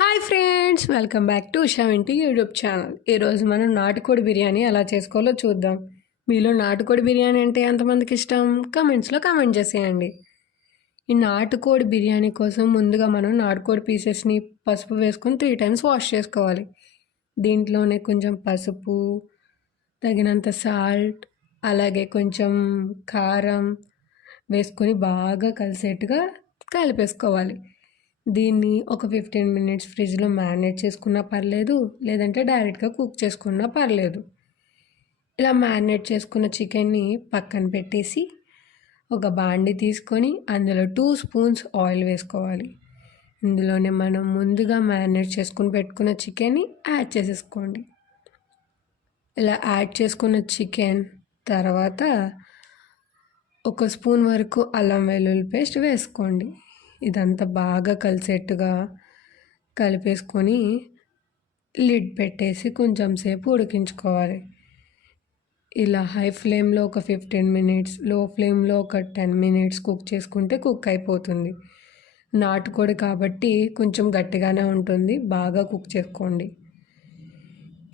Hi friends welcome back to షవెంటీ YouTube channel ఈరోజు మనం నాటుకోడి బిర్యానీ ఎలా చేసుకోవాలో చూద్దాం. మీలో నాటుకోడి బిర్యానీ అంటే ఎంతమందికి ఇష్టం? కమెంట్స్లో కమెంట్ చేసేయండి. ఈ నాటుకోడి బిర్యానీ కోసం ముందుగా మనం నాటుకోడి పీసెస్ని పసుపు వేసుకొని త్రీ టైమ్స్ వాష్ చేసుకోవాలి. దీంట్లోనే కొంచెం పసుపు తగినంత సాల్ట్ అలాగే కొంచెం కారం వేసుకొని బాగా కలిసేట్టుగా కలిపేసుకోవాలి. దీన్ని ఒక ఫిఫ్టీన్ మినిట్స్ ఫ్రిడ్జ్లో మ్యారినేట్ చేసుకున్నా పర్లేదు లేదంటే డైరెక్ట్గా కుక్ చేసుకున్నా పర్లేదు. ఇలా మ్యారినేట్ చేసుకున్న చికెన్ని పక్కన పెట్టేసి ఒక బాండి తీసుకొని అందులో టూ స్పూన్స్ ఆయిల్ వేసుకోవాలి. ఇందులోనే మనం ముందుగా మ్యారినేట్ చేసుకుని పెట్టుకున్న చికెన్ని యాడ్ చేసేసుకోండి. ఇలా యాడ్ చేసుకున్న చికెన్ తర్వాత ఒక స్పూన్ వరకు అల్లం వెల్లుల్లి పేస్ట్ వేసుకోండి. ఇదంతా బాగా కలిసేట్టుగా కలిపేసుకొని లిడ్ పెట్టేసి కొంచెం సేపు ఉడికించుకోవాలి. ఇలా హై ఫ్లేమ్లో ఒక ఫిఫ్టీన్ మినిట్స్లో ఫ్లేమ్లో ఒక టెన్ మినిట్స్ కుక్ చేసుకుంటే కుక్ అయిపోతుంది. నాటుకోడి కాబట్టి కొంచెం గట్టిగానే ఉంటుంది బాగా కుక్ చేసుకోండి.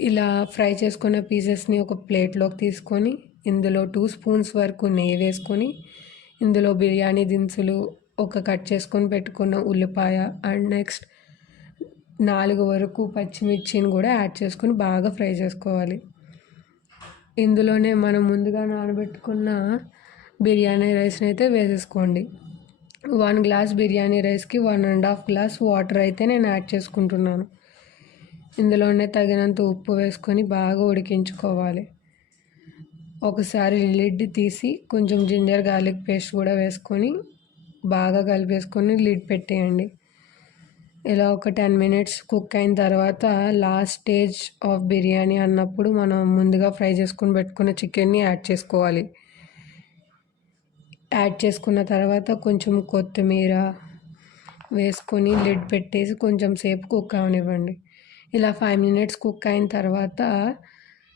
ఇలా ఫ్రై చేసుకున్న పీసెస్ని ఒక ప్లేట్లోకి తీసుకొని ఇందులో టూ స్పూన్స్ వరకు నెయ్యి వేసుకొని ఇందులో బిర్యానీ దినుసులు ఒక కట్ చేసుకొని పెట్టుకున్న ఉల్లిపాయ అండ్ నెక్స్ట్ నాలుగు వరకు పచ్చిమిర్చిని కూడా యాడ్ చేసుకొని బాగా ఫ్రై చేసుకోవాలి. ఇందులోనే మనం ముందుగా నానబెట్టుకున్న బిర్యానీ రైస్ని అయితే వేసేసుకోండి. వన్ గ్లాస్ బిర్యానీ రైస్కి one and half glass water అయితే నేను యాడ్ చేసుకుంటున్నాను. ఇందులోనే తగినంత ఉప్పు వేసుకొని బాగా ఉడికించుకోవాలి. ఒకసారి లిడ్ తీసి కొంచెం జింజర్ గార్లిక్ పేస్ట్ కూడా వేసుకొని బాగా కలిపేసుకొని లిడ్ పెట్టేయండి. ఇలా ఒక టెన్ మినిట్స్ కుక్ అయిన తర్వాత లాస్ట్ స్టేజ్ ఆఫ్ బిర్యానీ అన్నప్పుడు మనం ముందుగా ఫ్రై చేసుకుని పెట్టుకున్న చికెన్ని యాడ్ చేసుకోవాలి. యాడ్ చేసుకున్న తర్వాత కొంచెం కొత్తిమీర వేసుకొని లిడ్ పెట్టేసి కొంచెం సేపు కుక్ అవనివ్వండి. ఇలా ఫైవ్ మినిట్స్ కుక్ అయిన తర్వాత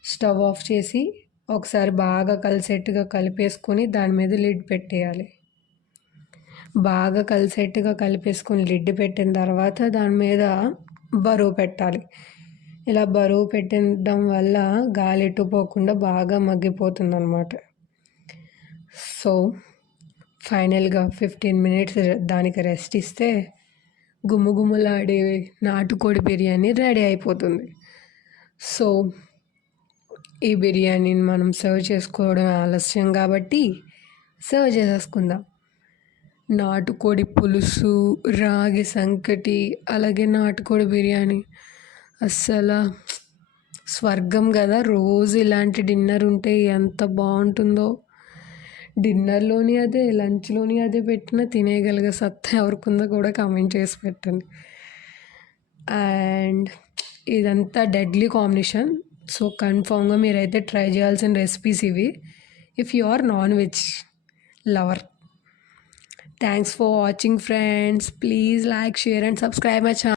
స్టవ్ ఆఫ్ చేసి ఒకసారి బాగా కలిసేట్టుగా కలిపేసుకొని దాని మీద లిడ్ పెట్టేయాలి. బాగా కలిసేట్టుగా కలిపేసుకొని లిడ్ పెట్టిన తర్వాత దాని మీద బరువు పెట్టాలి. ఇలా బరువు పెట్టడం వల్ల గాలి పోకుండా బాగా మగ్గిపోతుంది అనమాట సో ఫైనల్గా ఫిఫ్టీన్ మినిట్స్ దానికి రెస్ట్ ఇస్తే గుమ్ముగుమ్ములాడే నాటుకోడి బిర్యానీ రెడీ అయిపోతుంది. సో ఈ బిర్యానీని మనం సర్వ్ చేసుకోవడం ఆలస్యం కాబట్టి సర్వ్ చేసేసుకుందాం. నాటుకోడి పులుసు రాగి సంకటి అలాగే నాటుకోడి బిర్యానీ. అస్సలు స్వర్గం కదా. రోజు ఇలాంటి డిన్నర్ ఉంటే ఎంత బాగుంటుందో. డిన్నర్లోని అదే లంచ్లోని అదే పెట్టినా తినేయగలిగే సత్తా ఎవరికుందో కూడా కామెంట్ చేసి పెట్టండి. అండ్ ఇదంతా డెడ్లీ కాంబినేషన్. సో కన్ఫామ్గా మీరైతే ట్రై చేయాల్సిన రెసిపీస్ ఇవి. If you are non veg lover Thanks for watching friends. Please like, share and subscribe my channel.